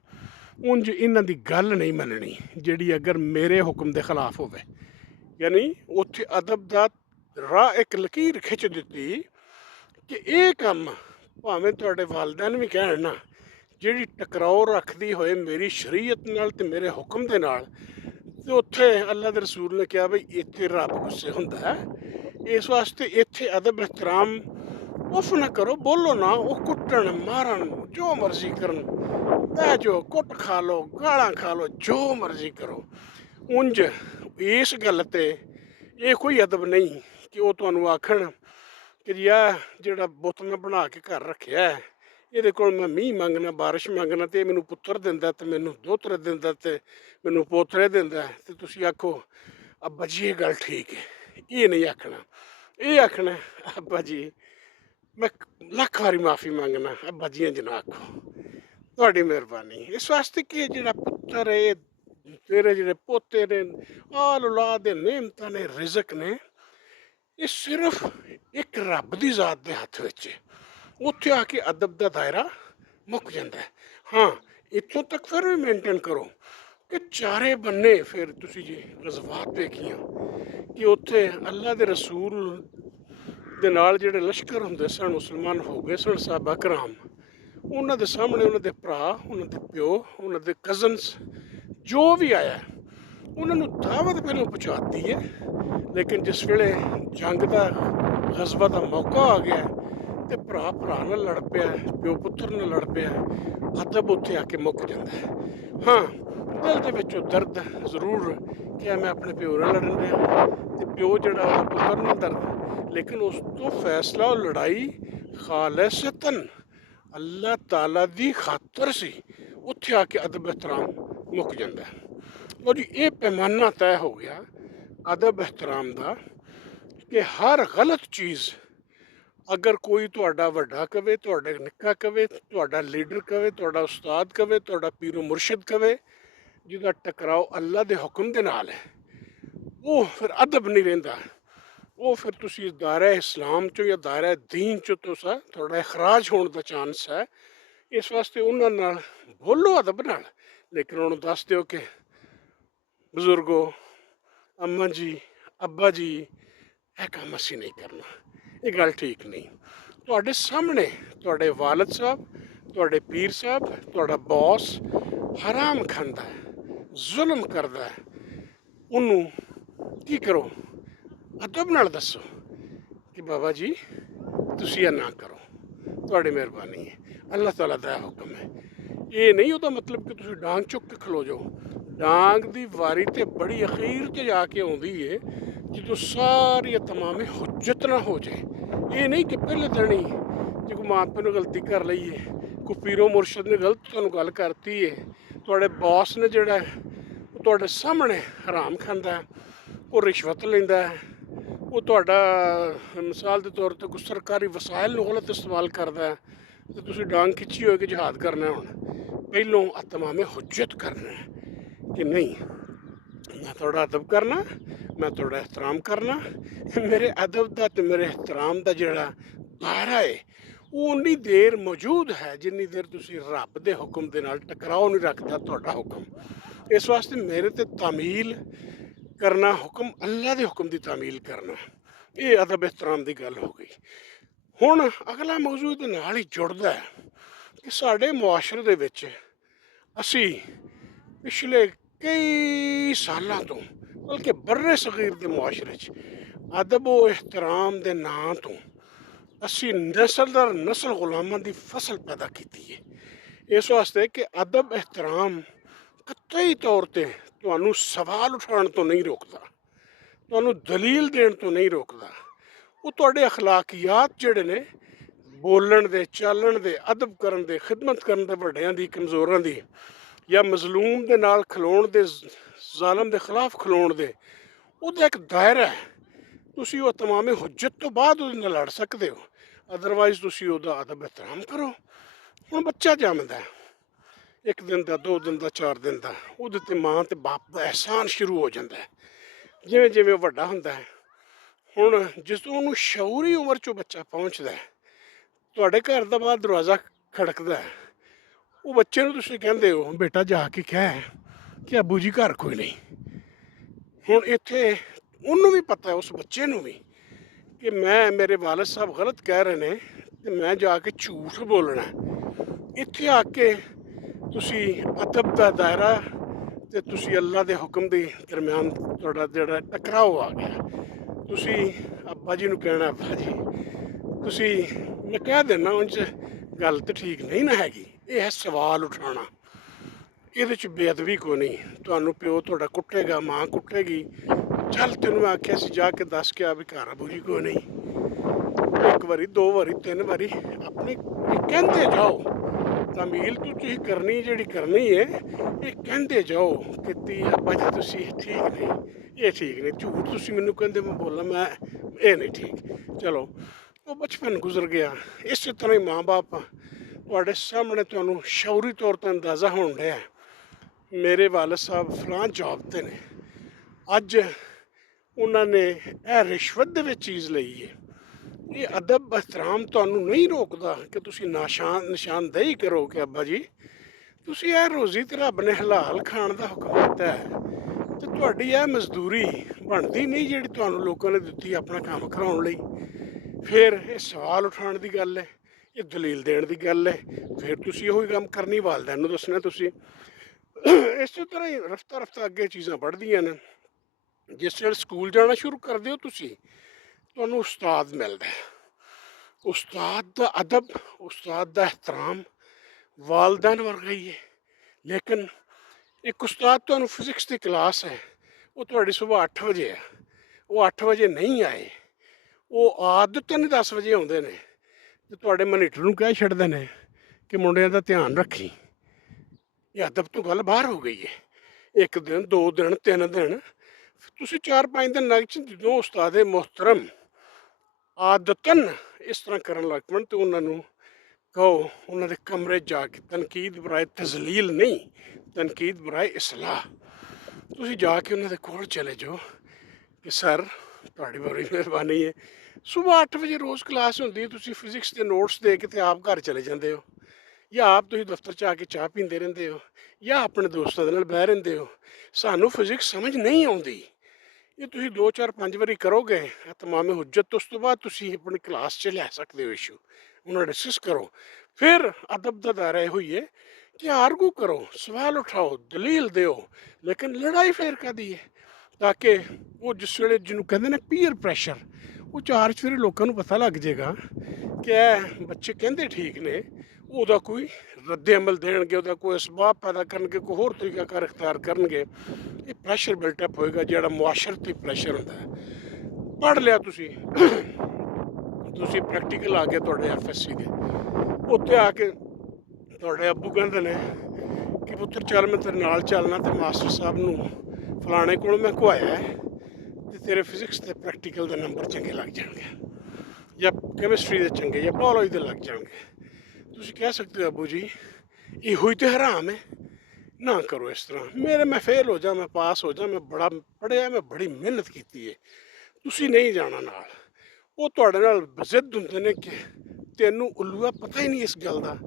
ਉਂਝ ਇਹਨਾਂ ਦੀ ਗੱਲ ਨਹੀਂ ਮੰਨਣੀ ਜਿਹੜੀ ਅਗਰ ਮੇਰੇ ਹੁਕਮ ਦੇ ਖਿਲਾਫ ਹੋਵੇ। ਯਾਨੀ ਉੱਥੇ ਅਦਬ ਦਾ ਰਾਹ ਇੱਕ ਲਕੀਰ ਖਿੱਚ ਦਿੱਤੀ ਕਿ ਇਹ ਕੰਮ ਭਾਵੇਂ ਤੁਹਾਡੇ ਵਾਲਦੈਨ ਵੀ ਕਹਿਣ ਨਾ, ਜਿਹੜੀ ਟਕਰਾਓ ਰੱਖਦੀ ਹੋਏ ਮੇਰੀ ਸ਼ਰੀਅਤ ਨਾਲ ਤੇ ਮੇਰੇ ਹੁਕਮ ਦੇ ਨਾਲ, ਤੇ ਉੱਥੇ ਅੱਲਾ ਦੇ ਰਸੂਲ ਨੇ ਕਿਹਾ ਬਈ ਇੱਥੇ ਰੱਬ ਗੁੱਸੇ ਹੁੰਦਾ ਹੈ। ਇਸ ਵਾਸਤੇ ਇੱਥੇ ਅਦਬ ਇਹਤਰਾਮ ਉਫ ਨਾ ਕਰੋ, ਬੋਲੋ ਨਾ। ਉਹ ਕੁੱਟਣ ਮਾਰਨ ਜੋ ਮਰਜ਼ੀ ਕਰਨ, ਬਹਿ ਜਾਓ, ਕੁੱਟ ਖਾ ਲਓ, ਗਾਲਾਂ ਖਾ ਲਓ, ਜੋ ਮਰਜ਼ੀ ਕਰੋ। ਉਂਝ ਇਸ ਗੱਲ ਤੇ ਇਹ ਕੋਈ ਅਦਬ ਨਹੀਂ ਕਿ ਉਹ ਤੁਹਾਨੂੰ ਆਖਣ ਕਿ ਜੀ ਆਹ ਜਿਹੜਾ ਬੁੱਤ ਮੈਂ ਬਣਾ ਕੇ ਘਰ ਰੱਖਿਆ, ਇਹਦੇ ਕੋਲ ਮੈਂ ਮੀਂਹ ਮੰਗਣਾ, ਬਾਰਿਸ਼ ਮੰਗਣਾ, ਤੇ ਇਹ ਮੈਨੂੰ ਪੁੱਤਰ ਦਿੰਦਾ, ਤੇ ਮੈਨੂੰ ਦੋਤਰੇ ਦਿੰਦਾ, ਤੇ ਮੈਨੂੰ ਪੋਤਰੇ ਦਿੰਦਾ, ਤੇ ਤੁਸੀਂ ਆਖੋ ਅੱਬਾ ਜੀ ਇਹ ਗੱਲ ਠੀਕ ਹੈ। ਇਹ ਨਹੀਂ ਆਖਣਾ। ਇਹ ਆਖਣਾ ਅੱਬਾ ਜੀ ਮੈਂ ਲੱਖ ਵਾਰੀ ਮਾਫੀ ਮੰਗਣਾ, ਅੱਬਾ ਜੀ ਇੰਝ ਨਾ ਆਖੋ। ਤੁਹਾਡੀ ਮਿਹਰਬਾਨੀ। ਇਸ ਵਾਸਤੇ ਕਿ ਇਹ ਜਿਹੜਾ ਪੁੱਤਰ ਹੈ, ਤੇਰੇ ਜਿਹੜੇ ਪੋਤੇ ਨੇ, ਆਲ ਔਲਾਦ ਦੇ ਨਿਮਤਾਂ ਨੇ, ਰਿਜ਼ਕ ਨੇ, ਇਹ ਸਿਰਫ ਇੱਕ ਰੱਬ ਦੀ ਜ਼ਾਤ ਦੇ ਹੱਥ ਵਿੱਚ ਹੈ। ਉੱਥੇ ਆ ਕੇ ਅਦਬ ਦਾ ਦਾਇਰਾ ਮੁੱਕ ਜਾਂਦਾ ਹੈ। ਹਾਂ, ਇੱਥੋਂ ਤੱਕ ਫਿਰ ਵੀ ਮੇਨਟੇਨ ਕਰੋ ਕਿ ਚਾਰੇ ਬੰਨੇ ਫਿਰ ਤੁਸੀਂ ਜੀ ਗਜ਼ਵਾਤ ਦੇਖੀਆਂ ਕਿ ਉੱਥੇ ਅੱਲਾ ਦੇ ਰਸੂਲ ਦੇ ਨਾਲ ਜਿਹੜੇ ਲਸ਼ਕਰ ਹੁੰਦੇ ਸਨ, ਮੁਸਲਮਾਨ ਹੋ ਗਏ ਸਨ ਸਾਹਬਾ ਕਰਾਮ, ਉਹਨਾਂ ਦੇ ਸਾਹਮਣੇ ਉਹਨਾਂ ਦੇ ਭਰਾ, ਉਹਨਾਂ ਦੇ ਪਿਓ, ਉਹਨਾਂ ਦੇ ਕਜ਼ਨਸ, ਜੋ ਵੀ ਆਇਆ ਉਹਨਾਂ ਨੂੰ ਦਾਵਤ ਪਹਿਲਾਂ ਪਹੁੰਚਾਤੀ ਹੈ। ਲੇਕਿਨ ਜਿਸ ਵੇਲੇ ਜੰਗ ਦਾ ਗਜ਼ਵਾ ਦਾ ਮੌਕਾ ਆ ਗਿਆ ਤੇ ਭਰਾ ਭਰਾ ਨਾਲ ਲੜ ਪਿਆ, ਪਿਓ ਪੁੱਤਰ ਨਾਲ ਲੜ ਪਿਆ, ਅਦਬ ਉੱਥੇ ਆ ਕੇ ਮੁੱਕ ਜਾਂਦਾ ਹੈ। ਹਾਂ, ਦਿਲ ਦੇ ਵਿੱਚੋਂ ਦਰਦ ਜ਼ਰੂਰ ਕਿ ਮੈਂ ਆਪਣੇ ਪਿਓ ਨਾਲ ਲੜਨ ਰਿਹਾ, ਤੇ ਪਿਓ ਜਿਹੜਾ ਉਹਦਾ ਪੁੱਤਰ ਨਾਲ ਦਰਦ, ਲੇਕਿਨ ਉਸ ਤੋਂ ਫੈਸਲਾ ਉਹ ਲੜਾਈ ਖਾਲਿਸਤਨ ਅੱਲਾਹ ਤਾਲਾ ਦੀ ਖਾਤਰ ਸੀ। ਉੱਥੇ ਆ ਕੇ ਅਦਬ ਇਹਤਰਾਮ ਮੁੱਕ ਜਾਂਦਾ ਹੈ। ਲਓ ਜੀ, ਇਹ ਪੈਮਾਨਾ ਤੈਅ ਹੋ ਗਿਆ ਅਦਬ ਇਹਤਰਾਮ ਦਾ ਕਿ ਹਰ ਗਲਤ ਚੀਜ਼ ਅਗਰ ਕੋਈ ਤੁਹਾਡਾ ਵੱਡਾ ਕਵੇ, ਤੁਹਾਡਾ ਨਿੱਕਾ ਕਵੇ, ਤੁਹਾਡਾ ਲੀਡਰ ਕਵੇ, ਤੁਹਾਡਾ ਉਸਤਾਦ ਕਵੇ, ਤੁਹਾਡਾ ਪੀਰੋ ਮੁਰਸ਼ਿਦ ਕਵੇ, ਜਿਹਦਾ ਟਕਰਾਓ ਅੱਲਾ ਦੇ ਹੁਕਮ ਦੇ ਨਾਲ ਹੈ, ਉਹ ਫਿਰ ਅਦਬ ਨਹੀਂ ਰਹਿੰਦਾ। ਉਹ ਫਿਰ ਤੁਸੀਂ ਦਾਇਰਾ ਇਸਲਾਮ ਚੋਂ ਜਾਂ ਦਾਇਰਾ ਦੀਨ ਚੋਂ ਤੁਹਾਡਾ ਇਖਰਾਜ ਹੋਣ ਦਾ ਚਾਂਸ ਹੈ। ਇਸ ਵਾਸਤੇ ਉਹਨਾਂ ਨਾਲ ਬੋਲੋ ਅਦਬ ਨਾਲ, ਲੇਕਿਨ ਉਹਨੂੰ ਦੱਸ ਦਿਓ ਕਿ ਬਜ਼ੁਰਗੋ, ਅੰਮਾ ਜੀ, ਅੱਬਾ ਜੀ, ਇਹ ਕੰਮ ਅਸੀਂ ਨਹੀਂ ਕਰਨਾ, ਇਹ ਗੱਲ ਠੀਕ ਨਹੀਂ। ਤੁਹਾਡੇ ਸਾਹਮਣੇ ਤੁਹਾਡੇ ਵਾਲਦ ਸਾਹਿਬ, ਤੁਹਾਡੇ ਪੀਰ ਸਾਹਿਬ, ਤੁਹਾਡਾ ਬੌਸ ਹਰਾਮ ਖਾਂਦਾ ਹੈ, ਜ਼ੁਲਮ ਕਰਦਾ ਹੈ, ਉਹਨੂੰ ਕੀ ਕਰੋ? ਅਦਬ ਨਾਲ ਦੱਸੋ ਕਿ ਬਾਬਾ ਜੀ ਤੁਸੀਂ ਇਹ ਨਾ ਕਰੋ, ਤੁਹਾਡੀ ਮਿਹਰਬਾਨੀ ਹੈ, ਅੱਲਾਹ ਤਾਲਾ ਦਾ ਹੁਕਮ ਹੈ। ਇਹ ਨਹੀਂ ਉਹਦਾ ਮਤਲਬ ਕਿ ਤੁਸੀਂ ਡਾਂਗ ਚੁੱਕ ਕੇ ਖਲੋ ਜਾਓ। ਡਾਂਗ ਦੀ ਵਾਰੀ ਤੇ ਬੜੀ ਅਖੀਰ 'ਤੇ ਜਾ ਕੇ ਆਉਂਦੀ ਏ ਜਦੋਂ ਸਾਰੀ ਤਮਾਮੇ ਹੁਜਤ ਨਾ ਹੋ ਜਾਏ। ਇਹ ਨਹੀਂ ਕਿ ਪਹਿਲੇ ਦਿਨ ਹੀ ਜੇ ਕੋਈ ਮਾਂ ਪਿਓ ਨੇ ਗਲਤੀ ਕਰ ਲਈ ਹੈ, ਕੋਈ ਪੀਰੋ ਮੁਰਸ਼ਦ ਨੇ ਗਲਤ ਤੁਹਾਨੂੰ ਗੱਲ ਕਰਤੀ ਹੈ, ਤੁਹਾਡੇ ਬੌਸ ਨੇ ਜਿਹੜਾ ਉਹ ਤੁਹਾਡੇ ਸਾਹਮਣੇ ਹਰਾਮ ਖਾਂਦਾ, ਉਹ ਰਿਸ਼ਵਤ ਲੈਂਦਾ, ਉਹ ਤੁਹਾਡਾ ਮਿਸਾਲ ਦੇ ਤੌਰ 'ਤੇ ਕੋਈ ਸਰਕਾਰੀ ਵਸਾਇਲ ਨੂੰ ਗਲਤ ਇਸਤੇਮਾਲ ਕਰਦਾ, ਅਤੇ ਤੁਸੀਂ ਡਾਂਗ ਖਿੱਚੀ ਹੋਏ ਕਿ ਜਹਾਦ ਕਰਨਾ, ਹੁਣ ਪਹਿਲੋਂ ਤਮਾਮੇ ਹੁਜਤ ਕਰਨਾ ਕਿ ਨਹੀਂ, ਮੈਂ ਤੁਹਾਡਾ ਅਦਬ ਕਰਨਾ, ਮੈਂ ਤੁਹਾਡਾ ਇਹਤਰਾਮ ਕਰਨਾ। ਮੇਰੇ ਅਦਬ ਦਾ ਅਤੇ ਮੇਰੇ ਇਹਤਰਾਮ ਦਾ ਜਿਹੜਾ ਦਾਇਰਾ ਹੈ ਉਹ ਉਨੀ ਦੇਰ ਮੌਜੂਦ ਹੈ ਜਿੰਨੀ ਦੇਰ ਤੁਸੀਂ ਰੱਬ ਦੇ ਹੁਕਮ ਦੇ ਨਾਲ ਟਕਰਾਓ ਨਹੀਂ ਰੱਖਦਾ ਤੁਹਾਡਾ ਹੁਕਮ। ਇਸ ਵਾਸਤੇ ਮੇਰੇ ਤੇ ਤਾਮੀਲ ਕਰਨਾ, ਹੁਕਮ ਅੱਲਾ ਦੇ ਹੁਕਮ ਦੀ ਤਾਮੀਲ ਕਰਨਾ, ਇਹ ਅਦਬ ਇਹਤਰਾਮ ਦੀ ਗੱਲ ਹੋ ਗਈ। ਹੁਣ ਅਗਲਾ ਮੌਜੂ ਦੇ ਨਾਲ ਹੀ ਜੁੜਦਾ ਹੈ ਕਿ ਸਾਡੇ ਮੁਆਸ਼ਰੇ ਦੇ ਵਿੱਚ ਅਸੀਂ ਪਿਛਲੇ ਕਈ ਸਾਲਾਂ ਤੋਂ, ਬਲਕਿ ਬਰਰੇ ਸਗੀਰ ਦੇ ਮੁਆਸ਼ਰੇ 'ਚ ਅਦਬ ਉਹ ਇਹਤਰਾਮ ਦੇ ਨਾਂ ਤੋਂ ਅਸੀਂ ਨਸਲ ਦਰ ਨਸਲ ਗੁਲਾਮਾਂ ਦੀ ਫਸਲ ਪੈਦਾ ਕੀਤੀ ਹੈ। ਇਸ ਵਾਸਤੇ ਕਿ ਅਦਬ ਇਹਤਰਾਮ ਕਤਈ ਤੌਰ 'ਤੇ ਤੁਹਾਨੂੰ ਸਵਾਲ ਉਠਾਉਣ ਤੋਂ ਨਹੀਂ ਰੋਕਦਾ, ਤੁਹਾਨੂੰ ਦਲੀਲ ਦੇਣ ਤੋਂ ਨਹੀਂ ਰੋਕਦਾ। ਉਹ ਤੁਹਾਡੇ ਅਖਲਾਕੀਆਤ ਜਿਹੜੇ ਨੇ, ਬੋਲਣ ਦੇ, ਚਾਲਣ ਦੇ, ਅਦਬ ਕਰਨ ਦੇ, ਖਿਦਮਤ ਕਰਨ ਦੇ, ਵੱਡਿਆਂ ਦੀ, ਕਮਜ਼ੋਰਾਂ ਦੀ, ਜਾਂ ਮਜ਼ਲੂਮ ਦੇ ਨਾਲ ਖਲੋਣ ਦੇ, ਜ਼ਾਲਮ ਦੇ ਖਿਲਾਫ ਖਲੋਣ ਦੇ, ਉਹਦਾ ਇੱਕ ਦਾਇਰਾ ਹੈ। ਤੁਸੀਂ ਉਹ ਤਮਾਮੇ ਹੁਜਤ ਤੋਂ ਬਾਅਦ ਉਹਦੇ ਨਾਲ ਲੜ ਸਕਦੇ ਹੋ, ਅਦਰਵਾਈਜ਼ ਤੁਸੀਂ ਉਹਦਾ ਅਦਬ ਇਹਤਰਾਮ ਕਰੋ। ਹੁਣ ਬੱਚਾ ਜੰਮਦਾ, 1 ਦਿਨ ਦਾ, 2 ਦਿਨ ਦਾ, 4 ਦਿਨ ਦਾ, ਉਹਦੇ 'ਤੇ ਮਾਂ ਅਤੇ ਬਾਪ ਦਾ ਅਹਿਸਾਨ ਸ਼ੁਰੂ ਹੋ ਜਾਂਦਾ ਹੈ। ਜਿਵੇਂ ਜਿਵੇਂ ਉਹ ਵੱਡਾ ਹੁੰਦਾ ਹੈ, ਹੁਣ ਜਦੋਂ ਉਹਨੂੰ ਸ਼ਊਰੀ ਉਮਰ 'ਚੋਂ ਬੱਚਾ ਪਹੁੰਚਦਾ ਹੈ, ਤੁਹਾਡੇ ਘਰ ਦਾ ਬਾਹਰ ਦਰਵਾਜ਼ਾ ਖੜਕਦਾ ਹੈ, ਉਹ ਬੱਚੇ ਨੂੰ ਤੁਸੀਂ ਕਹਿੰਦੇ ਹੋ ਬੇਟਾ ਜਾ ਕੇ ਕਹਿ ਕਿ ਅੱਬੂ ਜੀ ਘਰ ਕੋਈ ਨਹੀਂ। ਹੁਣ ਇੱਥੇ ਉਹਨੂੰ ਵੀ ਪਤਾ, ਉਸ ਬੱਚੇ ਨੂੰ ਵੀ, ਕਿ ਮੇਰੇ ਵਾਲਦ ਸਾਹਿਬ ਗਲਤ ਕਹਿ ਰਹੇ ਨੇ ਅਤੇ ਮੈਂ ਜਾ ਕੇ ਝੂਠ ਬੋਲਣਾ। ਇੱਥੇ ਆ ਕੇ ਤੁਸੀਂ ਅਦਬ ਦਾ ਦਾਇਰਾ ਅਤੇ ਤੁਸੀਂ ਅੱਲਾ ਦੇ ਹੁਕਮ ਦੇ ਦਰਮਿਆਨ ਤੁਹਾਡਾ ਜਿਹੜਾ ਟਕਰਾਓ ਆ ਗਿਆ। ਤੁਸੀਂ ਅੱਬਾ ਜੀ ਨੂੰ ਕਹਿਣਾ ਅੱਬਾ ਜੀ, ਤੁਸੀਂ ਮੈਂ ਕਹਿ ਦੇਣਾ ਉਂਝ ਗੱਲ ਤਾਂ ਠੀਕ ਨਹੀਂ ਨਾ ਹੈਗੀ, ਇਹ ਹੈ ਸਵਾਲ ਉਠਾਉਣਾ, ਇਹਦੇ 'ਚ ਬੇਅਦਬੀ ਕੋਈ ਨਹੀਂ। ਤੁਹਾਨੂੰ ਪਿਓ ਤੁਹਾਡਾ ਕੁੱਟੇਗਾ, ਮਾਂ ਕੁੱਟੇਗੀ, ਚੱਲ ਤੈਨੂੰ ਮੈਂ ਆਖਿਆ ਸੀ ਜਾ ਕੇ ਦੱਸ ਕੇ ਆ ਵੀ ਘਰ ਅੱਬੂ ਜੀ ਕੋਈ ਨਹੀਂ। 1 ਵਾਰੀ, 2 ਵਾਰੀ, 3 ਵਾਰੀ ਆਪਣੇ ਕਹਿੰਦੇ ਜਾਓ। ਤਾਮੀਲ ਤੁਸੀਂ ਕਰਨੀ ਜਿਹੜੀ ਕਰਨੀ ਹੈ, ਇਹ ਕਹਿੰਦੇ ਜਾਓ ਕਿ ਤੀ ਅੱਬਾ ਜੀ ਤੁਸੀਂ ਠੀਕ ਨਹੀਂ, ਇਹ ਠੀਕ ਨਹੀਂ, ਝੂਠ ਤੁਸੀਂ ਮੈਨੂੰ ਕਹਿੰਦੇ ਮੈਂ ਬੋਲਾਂ, ਮੈਂ ਇਹ ਨਹੀਂ ਠੀਕ। ਚਲੋ ਉਹ ਬਚਪਨ ਗੁਜ਼ਰ ਗਿਆ। ਇਸੇ ਤਰ੍ਹਾਂ ਹੀ ਮਾਂ ਬਾਪ ਤੁਹਾਡੇ ਸਾਹਮਣੇ ਤੁਹਾਨੂੰ ਸ਼ੌਰੀ ਤੌਰ 'ਤੇ ਅੰਦਾਜ਼ਾ ਹੋਣ ਰਿਹਾ ਮੇਰੇ ਵਾਲਦ ਸਾਹਿਬ ਫਲਾਂ ਜੌਬ 'ਤੇ ਨੇ। ਅੱਜ ਉਹਨਾਂ ਨੇ ਇਹ ਰਿਸ਼ਵਤ ਦੇ ਵਿੱਚ ਚੀਜ਼ ਲਈ ਹੈ। ਇਹ ਅਦਬ ਇਹਤਰਾਮ ਤੁਹਾਨੂੰ ਨਹੀਂ ਰੋਕਦਾ ਕਿ ਤੁਸੀਂ ਨਿਸ਼ਾਨਦੇਹੀ ਕਰੋ ਕਿ ਅੱਬਾ ਜੀ ਤੁਸੀਂ ਇਹ ਰੋਜ਼ੀ ਤੇ ਰੱਬ ਨੇ ਹਲਾਲ ਖਾਣ ਦਾ ਹੁਕਮ ਦਿੱਤਾ ਹੈ, ਤੇ ਤੁਹਾਡੀ ਇਹ ਮਜ਼ਦੂਰੀ ਬਣਦੀ ਨਹੀਂ ਜਿਹੜੀ ਤੁਹਾਨੂੰ ਲੋਕਾਂ ਨੇ ਦਿੱਤੀ ਆਪਣਾ ਕੰਮ ਕਰਾਉਣ ਲਈ। ਫਿਰ ਇਹ ਸਵਾਲ ਉਠਾਉਣ ਦੀ ਗੱਲ ਹੈ, ਇਹ ਦਲੀਲ ਦੇਣ ਦੀ ਗੱਲ ਹੈ। ਫਿਰ ਤੁਸੀਂ ਉਹੀ ਕੰਮ ਕਰਨੀ, ਵਾਲਦੈਨ ਨੂੰ ਦੱਸਣਾ ਤੁਸੀਂ। ਇਸੇ ਤਰ੍ਹਾਂ ਹੀ ਰਫਤਾ ਰਫਤਾ ਅੱਗੇ ਚੀਜ਼ਾਂ बढ़ਦੀਆਂ ਨੇ। ਜਿਸ ਵੇਲੇ ਸਕੂਲ ਜਾਣਾ ਸ਼ੁਰੂ ਕਰਦੇ ਹੋ ਤੁਸੀਂ, ਤੁਹਾਨੂੰ ਉਸਤਾਦ ਮਿਲਦਾ ਹੈ। ਉਸਤਾਦ ਦਾ ਅਦਬ, ਉਸਤਾਦ ਦਾ ਇਹਤਰਾਮ ਵਾਲਦੈਨ ਵਰਗਾ ਹੀ ਹੈ। ਲੇਕਿਨ ਇੱਕ ਉਸਤਾਦ ਤੁਹਾਨੂੰ ਫਿਜ਼ਿਕਸ ਦੀ ਕਲਾਸ ਹੈ, ਉਹ ਤੁਹਾਡੀ ਸੁਬਾਹ 8 ਵਜੇ ਹੈ, ਉਹ 8 ਵਜੇ ਨਹੀਂ ਆਏ, ਉਹ ਆਦਤਨ 10 ਵਜੇ ਆਉਂਦੇ ਨੇ, ਤੇ ਤੁਹਾਡੇ ਮਨੀਟਰ ਨੂੰ ਕਹਿ ਛੱਡਦੇ ਨੇ ਕਿ ਮੁੰਡਿਆਂ ਦਾ ਧਿਆਨ ਰੱਖੀ। ਇਹ ਅਦਬ ਤੋਂ ਗੱਲ ਬਾਹਰ ਹੋ ਗਈ ਹੈ। 1 ਦਿਨ 2 ਦਿਨ 3 ਦਿਨ, ਤੁਸੀਂ 4-5 ਦਿਨ ਲੱਗ ਚ ਜਦੋਂ ਉਸਤਾਦ ਮੁਹਤਰਮ ਆਦਤਨ ਇਸ ਤਰ੍ਹਾਂ ਕਰਨ ਲੱਗ ਪੈਣ, ਤੇ ਉਹਨਾਂ ਨੂੰ ਕਹੋ ਉਹਨਾਂ ਦੇ ਕਮਰੇ ਜਾ ਕੇ, ਤਨਕੀਦ ਬਰਾਏ ਤਜ਼ਲੀਲ ਨਹੀਂ, ਤਨਕੀਦ ਬਰਾਏ ਇਸਲਾਹ, ਤੁਸੀਂ ਜਾ ਕੇ ਉਹਨਾਂ ਦੇ ਕੋਲ ਚਲੇ ਜਾਓ ਕਿ ਸਰ ਤੁਹਾਡੀ ਬੜੀ ਮਿਹਰਬਾਨੀ ਹੈ, ਸੁਬਾਹ 8 ਵਜੇ ਰੋਜ਼ ਕਲਾਸ ਹੁੰਦੀ ਹੈ, ਤੁਸੀਂ ਫਿਜ਼ਿਕਸ ਦੇ ਨੋਟਸ ਦੇ ਕੇ ਤੇ ਆਪ ਘਰ ਚਲੇ ਜਾਂਦੇ ਹੋ, ਜਾਂ ਆਪ ਤੁਸੀਂ ਦਫ਼ਤਰ 'ਚ ਆ ਕੇ ਚਾਹ ਪੀਂਦੇ ਰਹਿੰਦੇ ਹੋ, ਜਾਂ ਆਪਣੇ ਦੋਸਤਾਂ ਦੇ ਨਾਲ ਬਹਿ ਰਹਿੰਦੇ ਹੋ। ਸਾਨੂੰ ਫਿਜ਼ਿਕਸ ਸਮਝ ਨਹੀਂ ਆਉਂਦੀ। ਇਹ ਤੁਸੀਂ 2-4-5 ਵਾਰੀ ਕਰੋਗੇ ਤਮਾਮੇ ਹੁਜਤ, ਤੋਂ ਉਸ ਤੋਂ ਬਾਅਦ ਤੁਸੀਂ ਆਪਣੀ ਕਲਾਸ 'ਚ ਲੈ ਸਕਦੇ ਹੋ ਇਸ਼ੂ, ਉਹਨਾਂ ਡਿਸਕਸ ਕਰੋ। ਫਿਰ ਅਦਬ ਦਾ ਦਾਇਰਾ ਇਹੋ ਹੀ ਹੈ ਕਿ ਆਰਗੂ ਕਰੋ, ਸਵਾਲ ਉਠਾਓ, ਦਲੀਲ ਦਿਓ, ਲੇਕਿਨ ਲੜਾਈ ਫੇਰ ਕਾਹਦੀ ਹੈ? ਤਾਂ ਕਿ ਉਹ ਜਿਸ ਵੇਲੇ ਜਿਹਨੂੰ ਕਹਿੰਦੇ ਨੇ ਪੀਅਰ ਪ੍ਰੈਸ਼ਰ, ਉਹ 4 ਚਫੇਰੇ ਲੋਕਾਂ ਨੂੰ ਪਤਾ ਲੱਗ ਜਾਏਗਾ ਕਿ ਇਹ ਬੱਚੇ ਕਹਿੰਦੇ ਠੀਕ ਨੇ, ਉਹਦਾ ਕੋਈ ਰੱਦੇ ਅਮਲ ਦੇਣਗੇ, ਉਹਦਾ ਕੋਈ ਅਸਬਾਬ ਪੈਦਾ ਕਰਨਗੇ, ਕੋਈ ਹੋਰ ਤਰੀਕਾਕਾਰ ਇਖਤਿਆਰ ਕਰਨਗੇ। ਇਹ ਪ੍ਰੈਸ਼ਰ ਬਿਲਟਅਪ ਹੋਏਗਾ, ਜਿਹੜਾ ਮੁਆਸ਼ਰਤੀ ਪ੍ਰੈਸ਼ਰ ਹੁੰਦਾ ਹੈ। ਪੜ੍ਹ ਲਿਆ ਤੁਸੀਂ, ਤੁਸੀਂ ਪ੍ਰੈਕਟੀਕਲ ਆ ਗਏ ਤੁਹਾਡੇ FSC ਦੇ, ਉੱਥੇ ਆ ਕੇ ਤੁਹਾਡੇ ਅੱਬੂ ਕਹਿੰਦੇ ਨੇ ਕਿ ਪੁੱਤਰ ਚੱਲ ਮੈਂ ਤੇਰੇ ਨਾਲ ਚੱਲਣਾ, ਤੇ ਮਾਸਟਰ ਸਾਹਿਬ ਨੂੰ ਫਲਾਣੇ ਕੋਲ ਮੈਂ ਘੁਆਇਆ ਹੈ, ਤੇ ਤੇਰੇ ਫਿਜ਼ਿਕਸ ਦੇ ਪ੍ਰੈਕਟੀਕਲ ਦੇ ਨੰਬਰ ਚੰਗੇ ਲੱਗ ਜਾਣਗੇ, ਜਾਂ ਕੈਮਿਸਟਰੀ ਦੇ ਚੰਗੇ, ਜਾਂ ਬਾਇਓਲੋਜੀ ਦੇ ਲੱਗ ਜਾਣਗੇ। ਤੁਸੀਂ ਕਹਿ ਸਕਦੇ ਹੋ ਅੱਬੂ ਜੀ ਇਹੋ ਹੀ ਤਾਂ ਹਰਾਮ ਹੈ, ਨਾ ਕਰੋ ਇਸ ਤਰ੍ਹਾਂ। ਮੈਂ ਫੇਲ ਹੋ ਜਾ, ਮੈਂ ਪਾਸ ਹੋ ਜਾ, ਮੈਂ ਬੜਾ ਪੜ੍ਹਿਆ, ਮੈਂ ਬੜੀ ਮਿਹਨਤ ਕੀਤੀ ਹੈ, ਤੁਸੀਂ ਨਹੀਂ ਜਾਣਾ ਨਾਲ। ਉਹ ਤੁਹਾਡੇ ਨਾਲ ਬਜ਼ਿੱਦ ਹੁੰਦੇ ਨੇ ਕਿ ਤੈਨੂੰ ਉੱਲੂਆ ਪਤਾ ਹੀ ਨਹੀਂ ਇਸ ਗੱਲ ਦਾ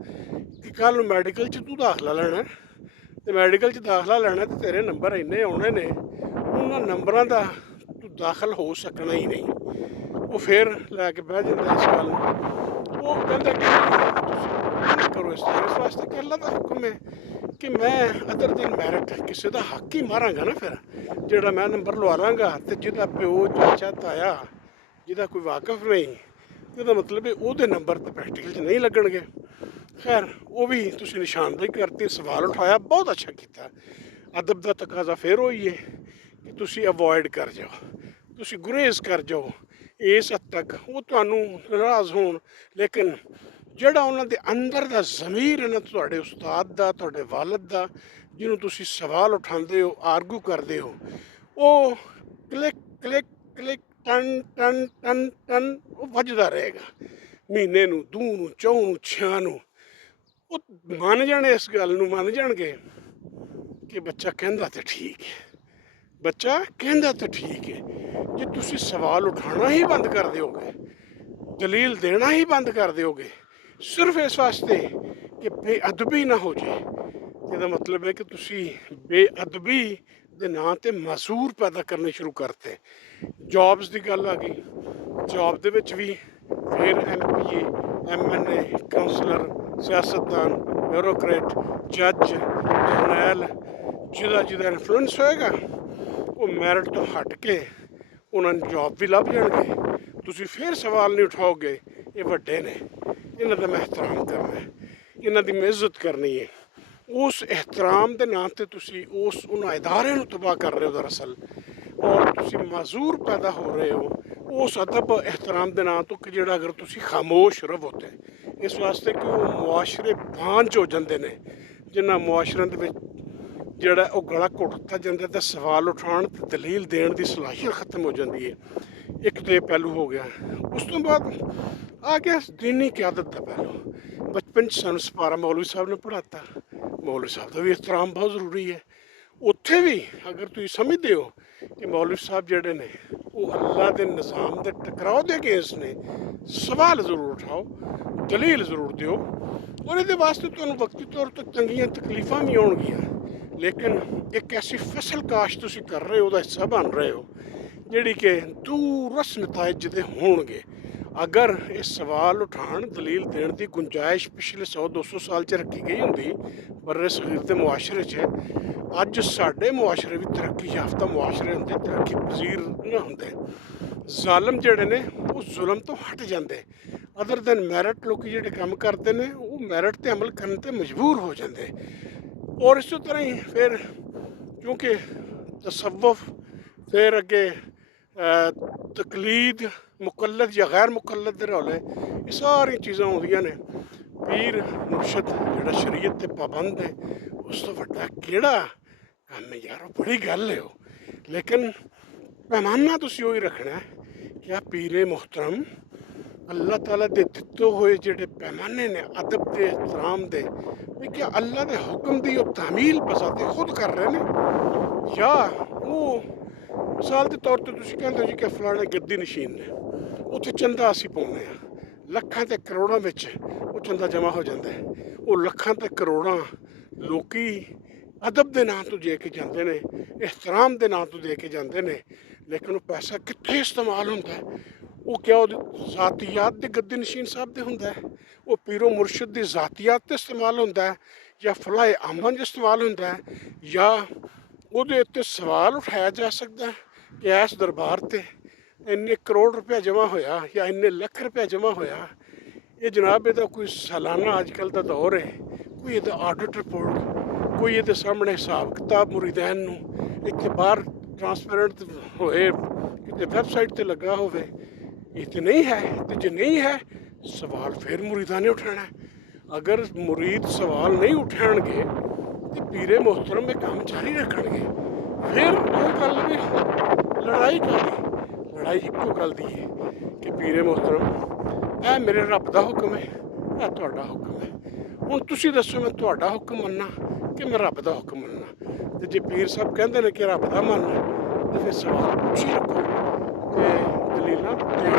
ਕਿ ਕੱਲ੍ਹ ਨੂੰ ਮੈਡੀਕਲ 'ਚ ਤੂੰ ਦਾਖਲਾ ਲੈਣਾ, ਤੇ ਮੈਡੀਕਲ 'ਚ ਦਾਖਲਾ ਲੈਣਾ ਤੇ ਤੇਰੇ ਨੰਬਰ ਇੰਨੇ ਆਉਣੇ ਨੇ, ਉਹਨਾਂ ਨੰਬਰਾਂ ਦਾ ਤੂੰ ਦਾਖਲ ਹੋ ਸਕਣਾ ਹੀ ਨਹੀਂ। ਉਹ ਫਿਰ ਲੈ ਕੇ ਬਹਿ ਜਾਂਦਾ ਇਸ ਗੱਲ ਨੂੰ। ਉਹ ਕਹਿੰਦਾ ਕਿ ਤੁਸੀਂ ਕਰੋ ਇਸ ਤਰ੍ਹਾਂ। ਇਸ ਵਾਸਤੇ ਕਿ ਅੱਲਾ ਦਾ ਹੁਕਮ ਹੈ ਕਿ ਮੈਂ ਅਦਰ ਦਿਨ ਮੈਰਿਟ ਕਿਸੇ ਦਾ ਹੱਕ ਹੀ ਮਾਰਾਂਗਾ ਨਾ, ਫਿਰ ਜਿਹੜਾ ਮੈਂ ਨੰਬਰ ਲਵਾ ਲਾਂਗਾ, ਤੇ ਜਿਹਦਾ ਪਿਓ ਚਾਚਾ ਤਾਇਆ ਜਿਹਦਾ ਕੋਈ ਵਾਕਫ ਨਹੀਂ, ਇਹਦਾ ਮਤਲਬ ਹੈ ਉਹਦੇ ਨੰਬਰ ਤਾਂ ਪ੍ਰੈਕਟੀਕਲ 'ਚ ਨਹੀਂ ਲੱਗਣਗੇ। ਖੈਰ ਉਹ ਵੀ ਤੁਸੀਂ ਨਿਸ਼ਾਨਦੇਹੀ ਕਰਤੀ, ਸਵਾਲ ਉਠਾਇਆ, ਬਹੁਤ ਅੱਛਾ ਕੀਤਾ। ਅਦਬ ਦਾ ਤਕਾਜ਼ਾ ਫਿਰ ਉਹੀ ਹੈ ਕਿ ਤੁਸੀਂ ਅਵੋਇਡ ਕਰ ਜਾਓ, ਤੁਸੀਂ ਗੁਰੇਜ਼ ਕਰ ਜਾਓ ਇਸ ਹੱਦ ਤੱਕ ਉਹ ਤੁਹਾਨੂੰ ਨਾਰਾਜ਼ ਹੋਣ, ਲੇਕਿਨ ਜਿਹੜਾ ਉਹਨਾਂ ਦੇ ਅੰਦਰ ਦਾ ਜ਼ਮੀਰ ਹੈ ਨਾ, ਤੁਹਾਡੇ ਉਸਤਾਦ ਦਾ, ਤੁਹਾਡੇ ਵਾਲਦ ਦਾ, ਜਿਹਨੂੰ ਤੁਸੀਂ ਸਵਾਲ ਉਠਾਉਂਦੇ ਹੋ, ਆਰਗੂ ਕਰਦੇ ਹੋ, ਉਹ click click click ton ton ton ton ਉਹ ਵੱਜਦਾ ਰਹੇਗਾ। ਮਹੀਨੇ ਨੂੰ, 2 ਨੂੰ, 4 ਨੂੰ, 6 ਨੂੰ ਉਹ ਮੰਨ ਜਾਣੇ, ਇਸ ਗੱਲ ਨੂੰ ਮੰਨ ਜਾਣਗੇ ਕਿ ਬੱਚਾ ਕਹਿੰਦਾ ਤਾਂ ਠੀਕ ਹੈ, ਬੱਚਾ ਕਹਿੰਦਾ ਤਾਂ ਠੀਕ ਹੈ। ਜੇ ਤੁਸੀਂ ਸਵਾਲ ਉਠਾਉਣਾ ਹੀ ਬੰਦ ਕਰ ਦਿਓਗੇ, ਦਲੀਲ ਦੇਣਾ ਹੀ ਬੰਦ ਕਰ ਦਿਓਗੇ, ਸਿਰਫ ਇਸ ਵਾਸਤੇ ਕਿ ਬੇਅਦਬੀ ਨਾ ਹੋ ਜਾਏ, ਇਹਦਾ ਮਤਲਬ ਹੈ ਕਿ ਤੁਸੀਂ ਬੇਅਦਬੀ ਦੇ ਨਾਂ 'ਤੇ ਮਾਜ਼ੂਰ ਪੈਦਾ ਕਰਨੇ ਸ਼ੁਰੂ ਕਰਤੇ। ਜੌਬਸ ਦੀ ਗੱਲ ਆ ਗਈ, ਜੌਬ ਦੇ ਵਿੱਚ ਵੀ ਫਿਰ MPA MNA ਕਾਉਂਸਲਰ, ਸਿਆਸਤਦਾਨ, ਬਿਊਰੋਕਰੇਟ, ਜੱਜ, ਜਰਨੈਲ, ਜਿਹਦਾ ਇਨਫਲੂਐਂਸ ਹੋਏਗਾ, ਉਹ ਮੈਰਿਟ ਤੋਂ ਹਟ ਕੇ ਉਹਨਾਂ ਨੂੰ ਜੌਬ ਵੀ ਲੱਭ ਜਾਣਗੇ। ਤੁਸੀਂ ਫਿਰ ਸਵਾਲ ਨਹੀਂ ਉਠਾਓਗੇ, ਇਹ ਵੱਡੇ ਨੇ, ਇਹਨਾਂ ਦਾ ਮੈਂ ਇਹਤਰਾਮ ਕਰਨਾ ਹੈ, ਇਹਨਾਂ ਦੀ ਮੈਂ ਇੱਜ਼ਤ ਕਰਨੀ ਹੈ। ਉਸ ਇਹਤਰਾਮ ਦੇ ਨਾਂ 'ਤੇ ਤੁਸੀਂ ਉਹਨਾਂ ਇਦਾਰੇ ਨੂੰ ਤਬਾਹ ਕਰ ਰਹੇ ਹੋ ਦਰਅਸਲ, ਔਰ ਤੁਸੀਂ ਮਾਜ਼ੂਰ ਪੈਦਾ ਹੋ ਰਹੇ ਹੋ ਉਸ ਅਦਬ ਇਹਤਰਾਮ ਦੇ ਨਾਂ ਤੋਂ ਕਿ ਜਿਹੜਾ ਅਗਰ ਤੁਸੀਂ ਖਾਮੋਸ਼ ਰਹੋ ਤੇ ਇਸ ਵਾਸਤੇ ਕਿ ਉਹ ਮੁਆਸ਼ਰੇ ਬਾਂਝ ਹੋ ਜਾਂਦੇ ਨੇ, ਜਿਨ੍ਹਾਂ ਮੁਆਸ਼ਰਿਆਂ ਦੇ ਵਿੱਚ ਜਿਹੜਾ ਉਹ ਗਲਾ ਘੁੱਟਦਾ ਜਾਂਦਾ, ਤੇ ਸਵਾਲ ਉਠਾਉਣ ਤੇ ਦਲੀਲ ਦੇਣ ਦੀ ਸਲਾਹੀਅਤ ਖਤਮ ਹੋ ਜਾਂਦੀ ਹੈ। ਇੱਕ ਤੇ ਇਹ ਪਹਿਲੂ ਹੋ ਗਿਆ। ਉਸ ਤੋਂ ਬਾਅਦ ਆ ਗਿਆ ਦੀਨੀ ਕਿਆਦਤ ਦਾ ਪਹਿਲੂ। ਬਚਪਨ 'ਚ ਸਾਨੂੰ ਸਪਾਰਾ ਮੌਲਵੀ ਸਾਹਿਬ ਨੇ ਪੜ੍ਹਾਤਾ। ਮੌਲਵੀ ਸਾਹਿਬ ਦਾ ਵੀ ਇਹਤਰਾਮ ਬਹੁਤ ਜ਼ਰੂਰੀ ਹੈ। ਉੱਥੇ ਵੀ ਅਗਰ ਤੁਸੀਂ ਸਮਝਦੇ ਹੋ ਕਿ ਮੌਲਵੀ ਸਾਹਿਬ ਜਿਹੜੇ ਨੇ ਉਹ ਅੱਲਾ ਦੇ ਨਿਜ਼ਾਮ ਦੇ ਟਕਰਾਓ ਦੇ ਕੇਸ ਨੇ, ਸਵਾਲ ਜ਼ਰੂਰ ਉਠਾਓ, ਦਲੀਲ ਜ਼ਰੂਰ ਦਿਓ, ਔਰ ਇਹਦੇ ਵਾਸਤੇ ਤੁਹਾਨੂੰ ਵਕਤੀ ਤੌਰ ਤੇ ਤੰਗੀਆਂ ਤਕਲੀਫਾਂ ਵੀ ਆਉਣਗੀਆਂ, ਲੇਕਿਨ ਇੱਕ ਐਸੀ ਫਸਲ ਕਾਸ਼ ਤੁਸੀਂ ਕਰ ਰਹੇ ਹੋ, ਉਹਦਾ ਹਿੱਸਾ ਬਣ ਰਹੇ ਹੋ, ਜਿਹੜੀ ਕਿ ਦੂਰਸ ਨਤਾਇਜ ਦੇ ਹੋਣਗੇ। ਅਗਰ ਇਹ ਸਵਾਲ ਉਠਾਉਣ ਦਲੀਲ ਦੇਣ ਦੀ ਗੁੰਜਾਇਸ਼ ਪਿਛਲੇ 100-200 ਸਾਲ 'ਚ ਰੱਖੀ ਗਈ ਹੁੰਦੀ ਬਰਰੇ ਸਗੀਰ ਦੇ ਮੁਆਸ਼ਰੇ 'ਚ, ਅੱਜ ਸਾਡੇ ਮੁਆਸ਼ਰੇ ਵੀ ਤਰੱਕੀ ਯਾਫਤਾ ਮੁਆਸ਼ਰੇ ਹੁੰਦੇ, ਤਰੱਕੀ ਪਜ਼ੀਰ ਨਾ ਹੁੰਦੇ। ਜ਼ਾਲਮ ਜਿਹੜੇ ਨੇ ਉਹ ਜ਼ੁਲਮ ਤੋਂ ਹਟ ਜਾਂਦੇ। ਅਦਰ ਦੈਨ ਮੈਰਿਟ ਲੋਕੀ ਜਿਹੜੇ ਕੰਮ ਕਰਦੇ ਨੇ ਉਹ ਮੈਰਿਟ 'ਤੇ ਅਮਲ ਕਰਨ 'ਤੇ ਮਜਬੂਰ ਹੋ ਜਾਂਦੇ। ਔਰ ਇਸੇ ਤਰ੍ਹਾਂ ਹੀ ਫਿਰ ਕਿਉਂਕਿ ਤਸਵੁਫ, ਫਿਰ ਅੱਗੇ ਤਕਲੀਦ, ਮੁਕੱਲਦ ਜਾਂ ਗੈਰ ਮੁਕੱਲਦ ਦੇ ਰੌਲੇ, ਇਹ ਸਾਰੀਆਂ ਚੀਜ਼ਾਂ ਆਉਂਦੀਆਂ ਨੇ। ਪੀਰ ਮੁਰਸ਼ਦ ਜਿਹੜਾ ਸ਼ਰੀਅਤ 'ਤੇ ਪਾਬੰਦ ਹੈ, ਉਸ ਤੋਂ ਵੱਡਾ ਕਿਹੜਾ ਕੰਮ ਹੈ ਯਾਰ? ਉਹ ਬੜੀ ਗੱਲ ਹੈ ਉਹ। ਲੇਕਿਨ ਪੈਮਾਨਾ ਤੁਸੀਂ ਉਹੀ ਰੱਖਣਾ ਕਿ ਆ ਪੀਰੇ ਮੁਹਤਰਮ ਅੱਲਾਹ ਤਾਲਾ ਦੇ ਦਿੱਤੇ ਹੋਏ ਜਿਹੜੇ ਪੈਮਾਨੇ ਨੇ ਅਦਬ ਦੇ, ਇਤਰਾਮ ਦੇ, ਵੀ ਕਿ ਅੱਲਾਹ ਦੇ ਹੁਕਮ ਦੀ ਉਹ ਤਾਮੀਲ ਬਜ਼ਾਤੇ ਖੁਦ ਕਰ ਰਹੇ ਨੇ, ਜਾਂ ਉਹ ਮਿਸਾਲ ਦੇ ਤੌਰ 'ਤੇ ਤੁਸੀਂ ਕਹਿੰਦੇ ਜੀ ਕਿ ਫਲਾਣੇ ਗੱਦੀ ਨਸ਼ੀਨ ਨੇ, ਉੱਥੇ ਚੰਦਾ ਅਸੀਂ ਪਾਉਂਦੇ ਹਾਂ, ਲੱਖਾਂ ਤੇ ਕਰੋੜਾਂ ਵਿੱਚ ਉਹ ਚੰਦਾ ਜਮ੍ਹਾਂ ਹੋ ਜਾਂਦਾ ਹੈ। ਉਹ ਲੱਖਾਂ ਤੇ ਕਰੋੜਾਂ ਲੋਕੀ ਅਦਬ ਦੇ ਨਾਂ ਤੋਂ ਦੇ ਕੇ ਜਾਂਦੇ ਨੇ, ਇhtਰਾਮ ਦੇ ਨਾਂ ਤੋਂ ਦੇ ਕੇ ਜਾਂਦੇ ਨੇ, ਲੇਕਿਨ ਉਹ ਪੈਸਾ ਕਿੱਥੇ ਇਸਤੇਮਾਲ ਹੁੰਦਾ ਹੈ? ਉਹ ਕਿਆ ਉਹਦੀ ਜ਼ਾਤੀਆਤ ਦੇ ਗੱਦੀ ਨਸ਼ੀਨ ਸਾਹਿਬ ਦੇ ਹੁੰਦਾ ਹੈ? ਉਹ ਪੀਰੋ ਮੁਰਸ਼ਦ ਦੀ ਜ਼ਾਤੀਆਤ 'ਤੇ ਇਸਤੇਮਾਲ ਹੁੰਦਾ ਹੈ, ਜਾਂ ਫਲਾਏ ਆਮਨ 'ਚ ਇਸਤੇਮਾਲ ਹੁੰਦਾ ਹੈ, ਜਾਂ ਉਹਦੇ ਉੱਤੇ ਸਵਾਲ ਉਠਾਇਆ ਜਾ ਸਕਦਾ ਹੈ ਕਿ ਇਸ ਦਰਬਾਰ 'ਤੇ ਇੰਨੇ ਕਰੋੜ ਰੁਪਇਆ ਜਮ੍ਹਾਂ ਹੋਇਆ ਜਾਂ ਇੰਨੇ ਲੱਖ ਰੁਪਇਆ ਜਮ੍ਹਾਂ ਹੋਇਆ। ਇਹ ਜਨਾਬ ਇਹਦਾ ਕੋਈ ਸਾਲਾਨਾ ਅੱਜ ਕੱਲ੍ਹ ਦਾ ਦੌਰ ਹੈ, ਕੋਈ ਇਹਦਾ ਆਡਿਟ ਰਿਪੋਰਟ, ਕੋਈ ਇਹਦੇ ਸਾਹਮਣੇ ਹਿਸਾਬ ਕਿਤਾਬ ਮੁਰੀਦੈਨ ਨੂੰ ਇੱਥੇ ਬਾਹਰ ਟਰਾਂਸਪੇਰੈਂਟ ਹੋਏ, ਕਿਤੇ ਵੈਬਸਾਈਟ 'ਤੇ ਲੱਗਾ ਹੋਵੇ, ਇਹ ਤਾਂ ਨਹੀਂ ਹੈ। ਅਤੇ ਜੇ ਨਹੀਂ ਹੈ, ਸਵਾਲ ਫਿਰ ਮੁਰੀਦਾਂ ਨੇ ਉਠਾਉਣਾ। ਅਗਰ ਮੁਰੀਦ ਸਵਾਲ ਨਹੀਂ ਉਠਾਉਣਗੇ ਤੇ ਪੀਰੇ ਮੁਹਤਰਮ ਇਹ ਕੰਮ ਜਾਰੀ ਰੱਖਣਗੇ। ਫਿਰ ਉਹ ਗੱਲ ਵੀ ਲੜਾਈ ਕਾਹਦੀ? ਲੜਾਈ ਇੱਕੋ ਗੱਲ ਦੀ ਹੈ ਕਿ ਪੀਰੇ ਮੁਹਤਰਮ ਇਹ ਮੇਰੇ ਰੱਬ ਦਾ ਹੁਕਮ ਹੈ, ਇਹ ਤੁਹਾਡਾ ਹੁਕਮ ਹੈ। ਹੁਣ ਤੁਸੀਂ ਦੱਸੋ ਮੈਂ ਤੁਹਾਡਾ ਹੁਕਮ ਮੰਨਾਂ ਕਿ ਮੈਂ ਰੱਬ ਦਾ ਹੁਕਮ ਮੰਨਾਂ? ਅਤੇ ਜੇ ਪੀਰ ਸਾਹਿਬ ਕਹਿੰਦੇ ਨੇ ਕਿ ਰੱਬ ਦਾ ਮੰਨ, ਤਾਂ ਫਿਰ ਸਵਾਲ ਪੁੱਛੀ ਰੱਖੋ ਤੇ ਦਲੀਲਾਂ ਦੇ